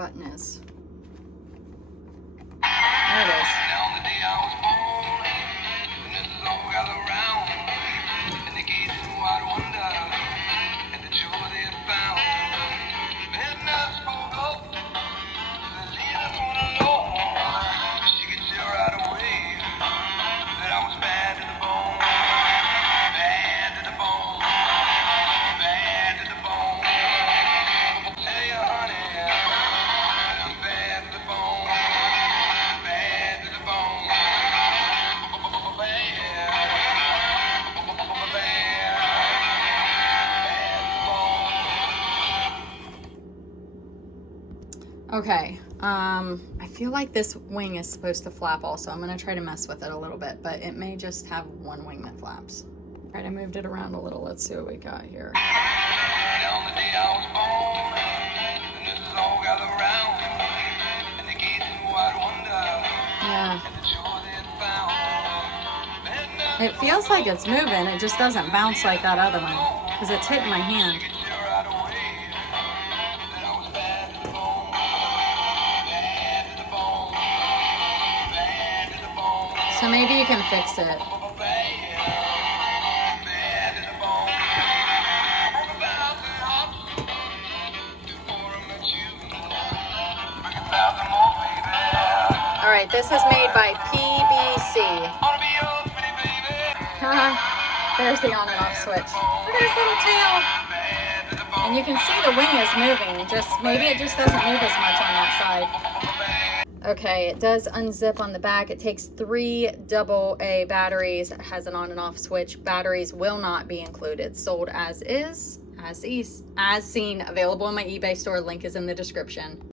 button is. There it is. Okay, I feel like this wing is supposed to flap also. I'm gonna try to mess with it a little bit, but it may just have one wing that flaps. All right, I moved it around a little. Let's see what we got here. Yeah. It feels like it's moving. It just doesn't bounce like that other one because it's hitting my hand. So maybe you can fix it. All right, this is made by PBC. There's the on and off switch. Look at his little tail. And you can see the wing is moving. Maybe it just doesn't move as much on that side. Okay, it does unzip on the back. It takes 3 AA batteries. It has an on and off switch. Batteries will not be included. Sold as is, as seen, available in my eBay store. Link is in the description.